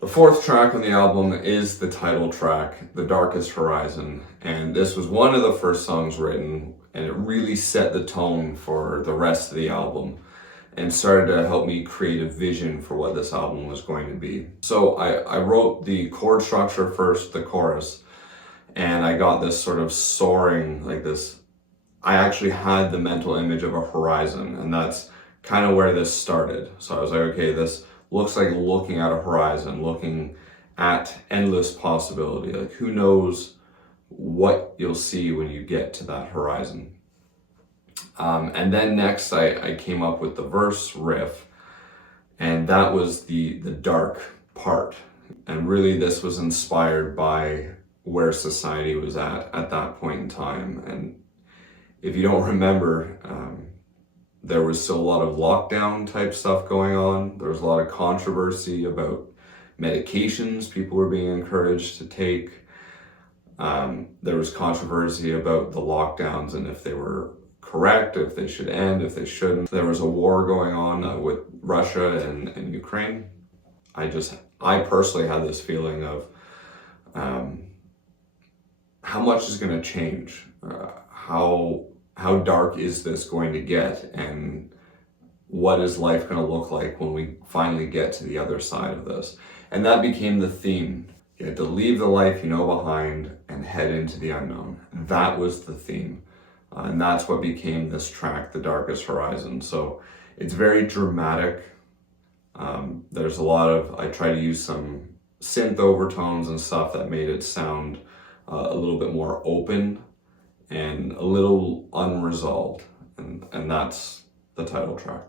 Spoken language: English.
The fourth track on the album is the title track, The Darkest Horizon, and this was one of the first songs written, and it really set the tone for the rest of the album and started to help me create a vision for what this album was going to be. So I wrote the chord structure first, the chorus, and I got this sort of soaring, like this, I actually had the mental image of a horizon, and that's kind of where this started. So I was like, okay, this looks like looking at a horizon, looking at endless possibility. Like, who knows what you'll see when you get to that horizon. And then next I came up with the verse riff, and that was the dark part. And really this was inspired by where society was at that point in time. And if you don't remember, there was still a lot of lockdown type stuff going on. There was a lot of controversy about medications people were being encouraged to take. There was controversy about the lockdowns and if they were correct, if they should end, if they shouldn't. There was a war going on with Russia and Ukraine. I personally had this feeling of how much is going to change? How dark is this going to get, and what is life going to look like when we finally get to the other side of this? And that became the theme. You had to leave the life you know behind and head into the unknown. That was the theme. And that's what became this track, The Darkest Horizon. So it's very dramatic. There's a lot of, I try to use some synth overtones and stuff that made it sound a little bit more open and a little unresolved, and that's the title track.